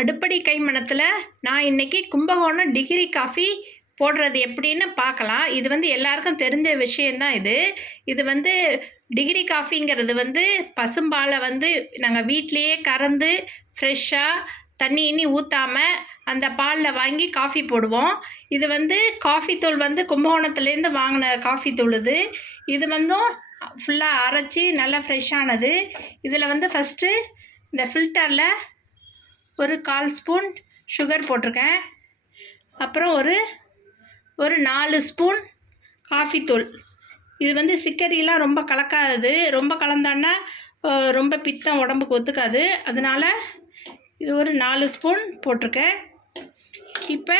அடுப்படி கைமணத்தில் நான் இன்றைக்கி Kumbakonam degree coffee போடுறது எப்படின்னு பார்க்கலாம். இது வந்து எல்லாருக்கும் தெரிஞ்ச விஷயந்தான். இது வந்து டிகிரி காஃபிங்கிறது வந்து பசும்பாலை வந்து நாங்கள் வீட்டிலையே கறந்து ஃப்ரெஷ்ஷாக தண்ணி இனி ஊற்றாமல் அந்த பாலில் வாங்கி காஃபி போடுவோம். இது வந்து காஃபி தூள் வந்து கும்பகோணத்துலேருந்து வாங்கின காஃபி தூள். இது வந்தும் ஃபுல்லாக அரைச்சி நல்லா ஃப்ரெஷ்ஷானது. இதில் வந்து ஃபஸ்ட்டு இந்த ஃபில்டரில் ஒரு 1/4 ஸ்பூன் சுகர் போட்டிருக்கேன். அப்புறம் ஒரு 4 ஸ்பூன் காஃபி தூள். இது வந்து சிக்கரிலாம் ரொம்ப கலக்காதது. ரொம்ப கலந்தான்னா ரொம்ப பித்தம் உடம்புக்கு ஒத்துக்காது. அதனால் இது ஒரு 4 ஸ்பூன் போட்டிருக்கேன். இப்போ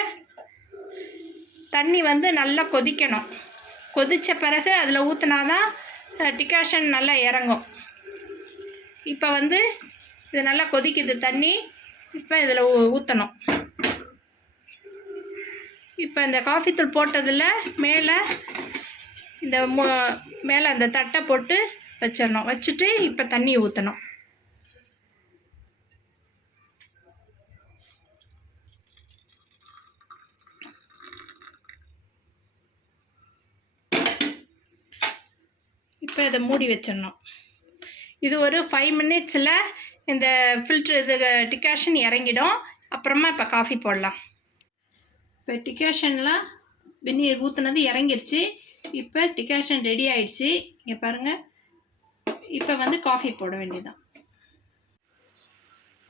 தண்ணி வந்து நல்லா கொதிக்கணும். கொதித்த பிறகு அதில் ஊற்றினாதான் டிகாஷன் நல்லா இறங்கும். இப்போ வந்து இது நல்லா கொதிக்குது தண்ணி. இப்போ இதில் ஊற்றணும். இப்போ இந்த காஃபி தூள் போட்டதில் மேலே மேலே அந்த தட்டை போட்டு வச்சிடணும். வச்சுட்டு இப்போ தண்ணி ஊற்றணும். இப்போ இதை மூடி வச்சிடணும். இது ஒரு 5 மினிட்ஸில் இந்த ஃபில்ட்ரு டிகாஷன் இறங்கிடும். அப்புறமா இப்போ காஃபி போடலாம். இப்போ டிகாஷன்லாம் வெந்நீர் ஊற்றுனது இறங்கிடுச்சு. இப்போ டிகாஷன் ரெடி ஆகிடுச்சு. இங்கே பாருங்கள். இப்போ வந்து காஃபி போட வேண்டியதுதான்.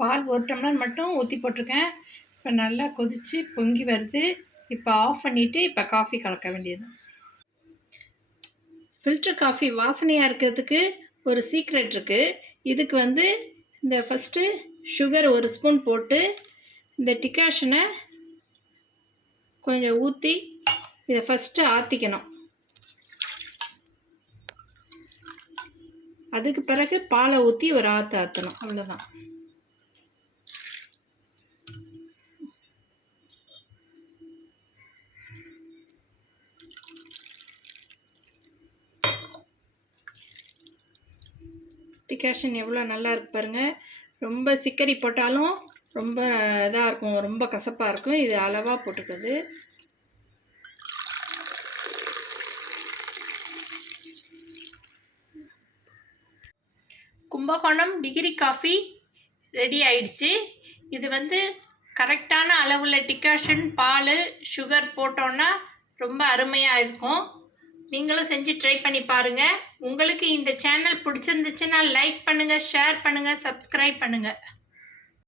பால் 1 டம்ளர் மட்டும் ஊற்றி போட்டிருக்கேன். இப்போ நல்லா கொதித்து பொங்கி வருது. இப்போ ஆஃப் பண்ணிவிட்டு இப்போ காஃபி கலக்க வேண்டியது. ஃபில்ட்ரு காஃபி வாசனையாக இருக்கிறதுக்கு ஒரு சீக்ரெட் இருக்குது. இதுக்கு வந்து இந்த ஃபஸ்ட்டு சுகர் 1 ஸ்பூன் போட்டு இந்த டிகாஷனை கொஞ்சம் ஊற்றி இதை ஃபஸ்ட்டு ஆற்றிக்கணும். அதுக்கு பிறகு பாலை ஊற்றி ஒரு ஆற்றணும். அவ்வளோதான். டிகாஷன் எவ்வளோ நல்லா இருக்கு பாருங்கள். ரொம்ப சிக்கரி போட்டாலும் ரொம்ப இதாக இருக்கும், ரொம்ப கசப்பாக இருக்கும். இது அளவாக போட்டுக்குது. கும்பகோணம் டிகிரி காஃபி ரெடி ஆயிடுச்சு. இது வந்து கரெக்டான அளவில் டிகாஷன் பால் சுகர் போட்டோன்னா ரொம்ப அருமையாக இருக்கும். நீங்களும் செஞ்சு ட்ரை பண்ணி பாருங்கள். உங்களுக்கு இந்த சேனல் பிடிச்சிருந்துச்சுன்னா லைக் பண்ணுங்கள், ஷேர் பண்ணுங்கள், சப்ஸ்கிரைப் பண்ணுங்கள்.